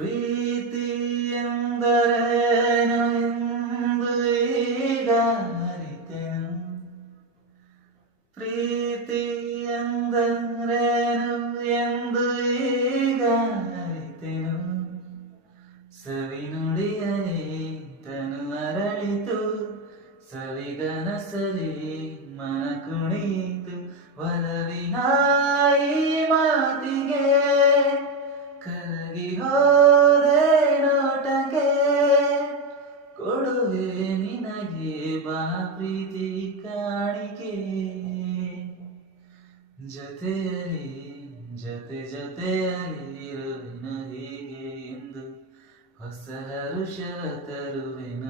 ಪ್ರೀತಿ ಎಂದರೇನು ಎಂದು ಈಗ ಅರಿತೆನು. ಪ್ರೀತಿ ಎಂದರೇನು ಎಂದು ಈಗ ಅರಿತೆನು. ಸವಿ ನುಡಿಯಲಿ ತನು ಅರಳಿತು, ಸವಿಗನಸಲಿ ಮನ ಕುಣಿಯಿತು. ಒಲವಿನ ಈ ಮಾತಿಗೆ ಕರಗಿ ಹೋದೆ ನೋಟಕ್ಕೆ. ಕೊಡುವೆ ನಿನಗೆ ಬಾ ಪ್ರೀತಿ ಕಾಣಿಕೆ. ಜೊತೆಯಲಿ ಜೊತೆಯಲಿ ಇರುವೆನು ಹೀಗೆ ಎಂದು ಹೊಸ ಹರುಷ ತರುವೆನು